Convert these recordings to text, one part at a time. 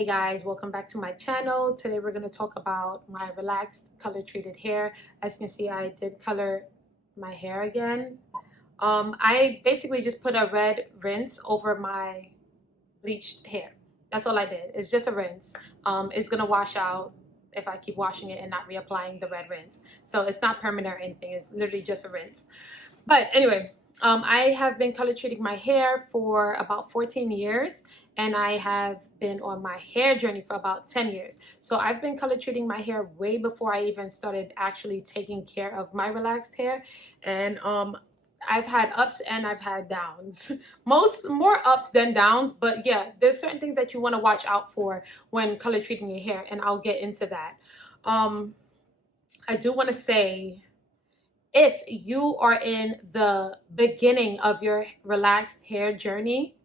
Hey guys, welcome back to my channel. Today we're going to talk about my relaxed color treated hair. As you can see, I did color my hair again. I basically just put a red rinse over my bleached hair. That's all I did. It's just a rinse. It's going to wash out if I keep washing it and not reapplying the red rinse. So it's not permanent or anything. It's literally just a rinse. But anyway, I have been color treating my hair for about 14 years. And I have been on my hair journey for about 10 years. So I've been color treating my hair way before I even started actually taking care of my relaxed hair. And I've had ups and I've had downs. More ups than downs, but yeah, there's certain things that you want to watch out for when color treating your hair, and I'll get into that. I do want to say, if you are in the beginning of your relaxed hair journey,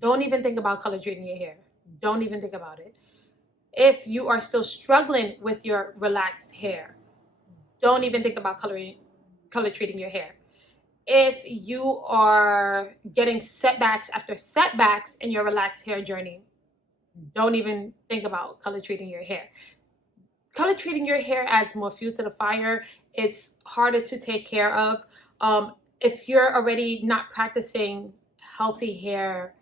don't even think about color treating your hair. Don't even think about it. If you are still struggling with your relaxed hair, don't even think about color treating your hair. If you are getting setbacks after setbacks in your relaxed hair journey, don't even think about color treating your hair. Color treating your hair adds more fuel to the fire. It's harder to take care of. If you're already not practicing healthy hair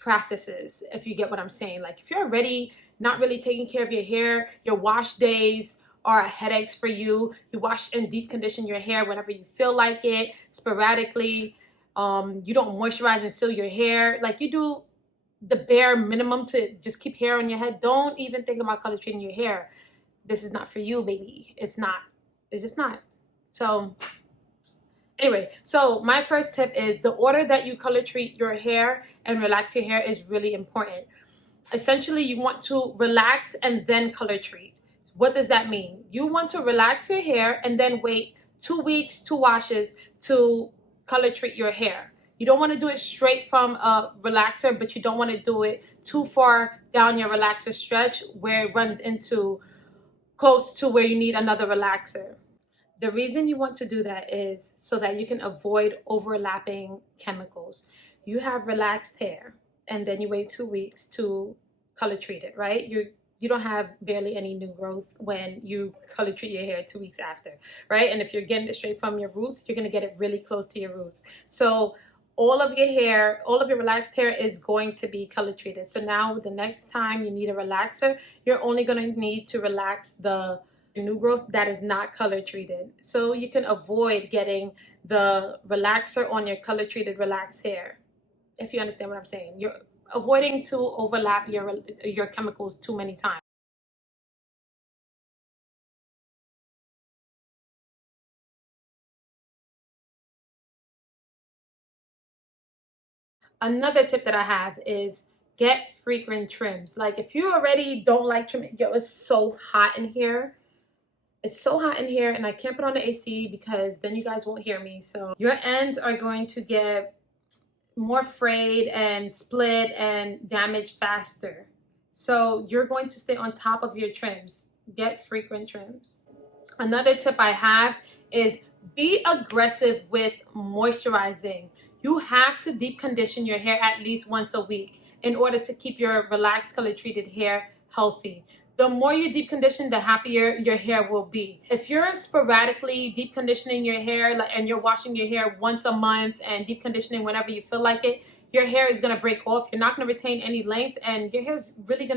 practices, if you get what I'm saying. Like if you're already not really taking care of your hair, your wash days are headaches for you. You wash and deep condition your hair whenever you feel like it, sporadically. You don't moisturize and seal your hair. Like you do the bare minimum to just keep hair on your head. Don't even think about color treating your hair. This is not for you, baby. It's not. It's just not. So anyway, so my first tip is the order that you color treat your hair and relax your hair is really important. Essentially, you want to relax and then color treat. What does that mean? You want to relax your hair and then wait 2 weeks, 2 washes to color treat your hair. You don't want to do it straight from a relaxer, but you don't want to do it too far down your relaxer stretch where it runs into close to where you need another relaxer. The reason you want to do that is so that you can avoid overlapping chemicals. You have relaxed hair and then you wait 2 weeks to color treat it, right? You don't have barely any new growth when you color treat your hair 2 weeks after, right? And if you're getting it straight from your roots, you're gonna get it really close to your roots. So all of your hair, all of your relaxed hair is going to be color treated. So now the next time you need a relaxer, you're only gonna need to relax the new growth that is not color treated, so you can avoid getting the relaxer on your color treated relaxed hair. If you understand what I'm saying, you're avoiding to overlap your chemicals too many times. Another tip that I have is get frequent trims. Like if you already don't like trimming, yo, it's so hot in here. It's so hot in here and I can't put on the AC because then you guys won't hear me. So your ends are going to get more frayed and split and damaged faster. So you're going to stay on top of your trims. Get frequent trims. Another tip I have is be aggressive with moisturizing. You have to deep condition your hair at least once a week in order to keep your relaxed color treated hair healthy. The more you deep condition, the happier your hair will be. If you're sporadically deep conditioning your hair and you're washing your hair once a month and deep conditioning whenever you feel like it, your hair is gonna break off. You're not gonna retain any length and your hair is really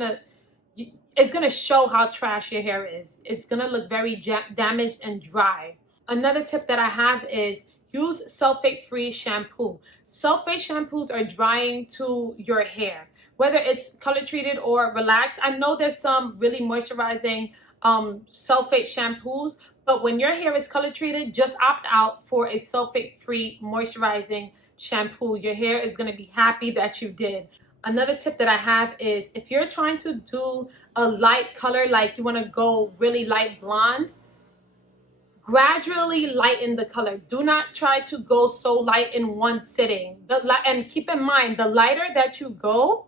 it's gonna show how trash your hair is. It's gonna look very damaged and dry. Another tip that I have is use sulfate-free shampoo. Sulfate shampoos are drying to your hair, whether it's color treated or relaxed. I know there's some really moisturizing sulfate shampoos, but when your hair is color treated, just opt out for a sulfate-free moisturizing shampoo. Your hair is gonna be happy that you did. Another tip that I have is if you're trying to do a light color, like you wanna go really light blonde, gradually lighten the color. Do not try to go so light in one sitting. And keep in mind, the lighter that you go,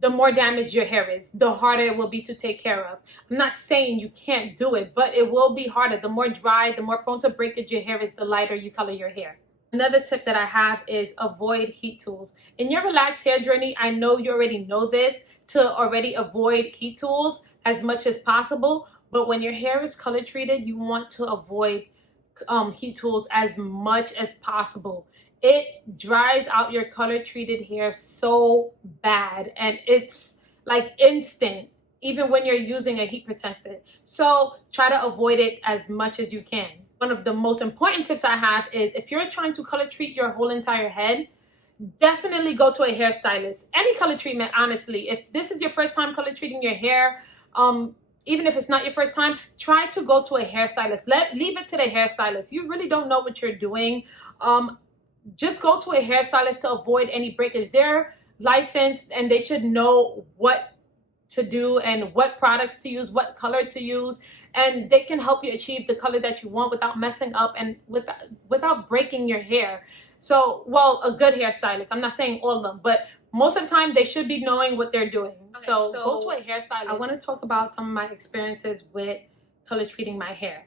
the more damaged your hair is, the harder it will be to take care of. I'm not saying you can't do it, but it will be harder. The more dry, the more prone to breakage your hair is, the lighter you color your hair. Another tip that I have is avoid heat tools. In your relaxed hair journey, I know you already know this. to already avoid heat tools as much as possible. But when your hair is color treated, you want to avoid heat tools as much as possible. It dries out your color treated hair so bad, and it's like instant, even when you're using a heat protectant. So try to avoid it as much as you can. One of the most important tips I have is if you're trying to color treat your whole entire head, definitely go to a hairstylist. Any color treatment, honestly. If this is your first time color treating your hair, even if it's not your first time, try to go to a hairstylist. Leave it to the hairstylist. You really don't know what you're doing. Just go to a hairstylist to avoid any breakage. They're licensed and they should know what to do and what products to use, what color to use, and they can help you achieve the color that you want without messing up and without breaking your hair. So, well, a good hairstylist, I'm not saying all of them, but most of the time they should be knowing what they're doing. Okay, so go to a hairstylist. I want to talk about some of my experiences with color treating my hair.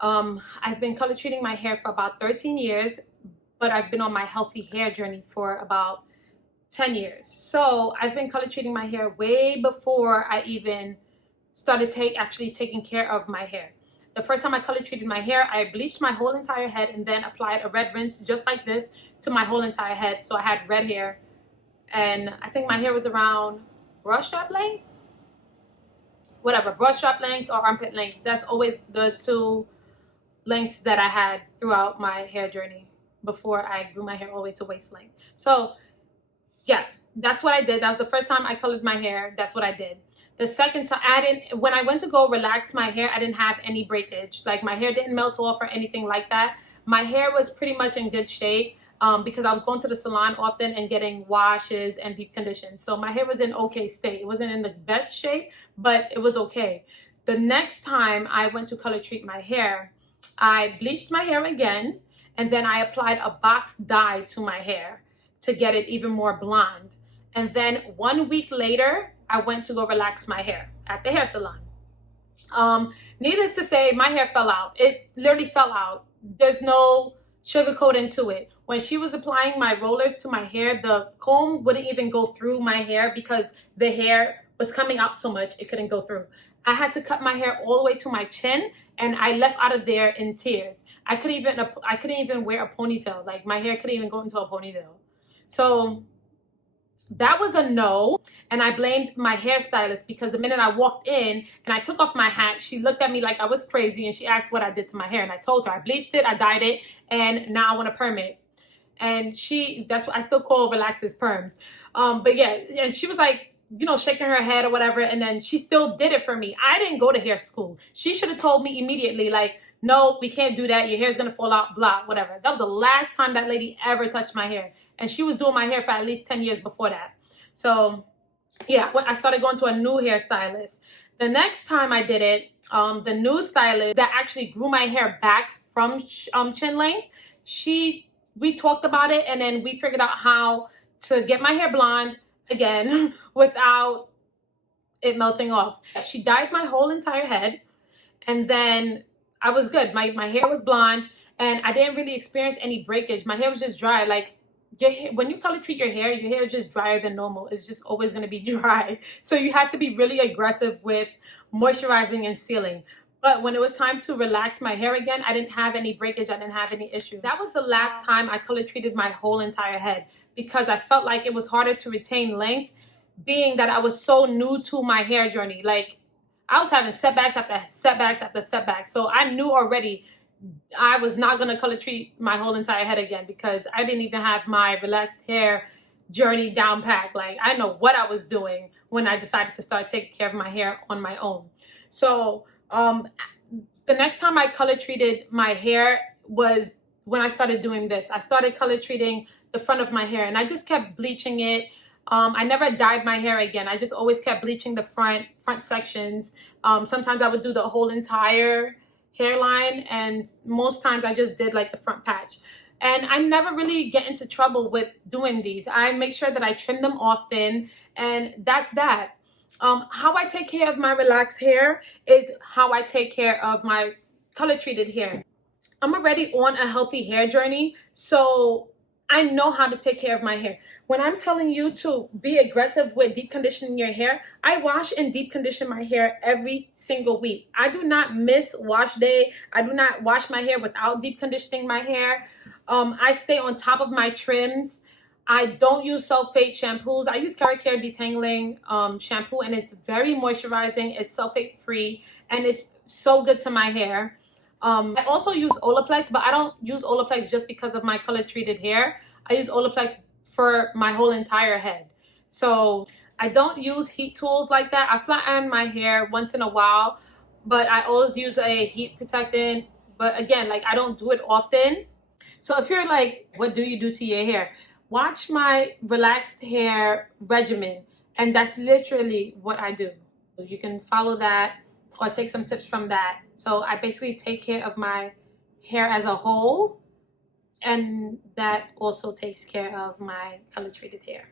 I've been color treating my hair for about 13 years, but I've been on my healthy hair journey for about 10 years. So I've been color treating my hair way before I even started actually taking care of my hair. The first time I color treated my hair, I bleached my whole entire head and then applied a red rinse just like this to my whole entire head. So I had red hair, and I think my hair was around brush strap length, whatever, brush strap length or armpit length. That's always the two lengths that I had throughout my hair journey before I grew my hair all the way to waist length. So yeah, that's what I did. That was the first time I colored my hair. That's what I did. The second time, when I went to go relax my hair, I didn't have any breakage. Like, my hair didn't melt off or anything like that. My hair was pretty much in good shape because I was going to the salon often and getting washes and deep conditions. So my hair was in okay state. It wasn't in the best shape, but it was okay. The next time I went to color treat my hair, I bleached my hair again, and then I applied a box dye to my hair to get it even more blonde. And then 1 week later, I went to go relax my hair at the hair salon. Needless to say, my hair fell out. It literally fell out. There's no sugarcoating to it. When she was applying my rollers to my hair, the comb wouldn't even go through my hair because the hair was coming out so much it couldn't go through. I had to cut my hair all the way to my chin, and I left out of there in tears. I couldn't even wear a ponytail. Like, my hair couldn't even go into a ponytail. So that was a no, and I blamed my hairstylist because the minute I walked in and I took off my hat, she looked at me like I was crazy, and she asked what I did to my hair, and I told her I bleached it, I dyed it, and now I want to perm it. And that's what I still call relaxes perms. But yeah, and she was like, you know, shaking her head or whatever, and then she still did it for me. I didn't go to hair school. She should have told me immediately, like, no, we can't do that. Your hair's gonna fall out, blah, whatever. That was the last time that lady ever touched my hair. And she was doing my hair for at least 10 years before that. So yeah, I started going to a new hairstylist. The next time I did it, the new stylist that actually grew my hair back from chin length, we talked about it, and then we figured out how to get my hair blonde again without it melting off. She dyed my whole entire head, and then I was good. My hair was blonde, and I didn't really experience any breakage. My hair was just dry. Like, when you color treat your hair is just drier than normal. It's just always going to be dry. So you have to be really aggressive with moisturizing and sealing. But when it was time to relax my hair again, I didn't have any breakage. I didn't have any issues. That was the last time I color treated my whole entire head because I felt like it was harder to retain length, being that I was so new to my hair journey. Like, I was having setbacks after setbacks after setbacks. So I knew already I was not going to color treat my whole entire head again because I didn't even have my relaxed hair journey down pat. Like, I know what I was doing when I decided to start taking care of my hair on my own. So the next time I color treated my hair was when I started doing this. I started color treating the front of my hair, and I just kept bleaching it. I never dyed my hair again. I just always kept bleaching the front sections. Sometimes I would do the whole entire hairline, and most times I just did like the front patch. And I never really get into trouble with doing these. I make sure that I trim them often, and that's that. How I take care of my relaxed hair is how I take care of my color treated hair. I'm already on a healthy hair journey, so I know how to take care of my hair. When I'm telling you to be aggressive with deep conditioning your hair, I wash and deep condition my hair every single week. I do not miss wash day. I do not wash my hair without deep conditioning my hair. I stay on top of my trims. I don't use sulfate shampoos. I use Care Detangling shampoo, and it's very moisturizing. It's sulfate free, and it's so good to my hair. I also use Olaplex, but I don't use Olaplex just because of my color treated hair. I use Olaplex for my whole entire head. So I don't use heat tools like that. I flat iron my hair once in a while, but I always use a heat protectant. But again, like, I don't do it often. So if you're like, what do you do to your hair? Watch my relaxed hair regimen, and that's literally what I do. You can follow that or take some tips from that. So I basically take care of my hair as a whole, and that also takes care of my color treated hair.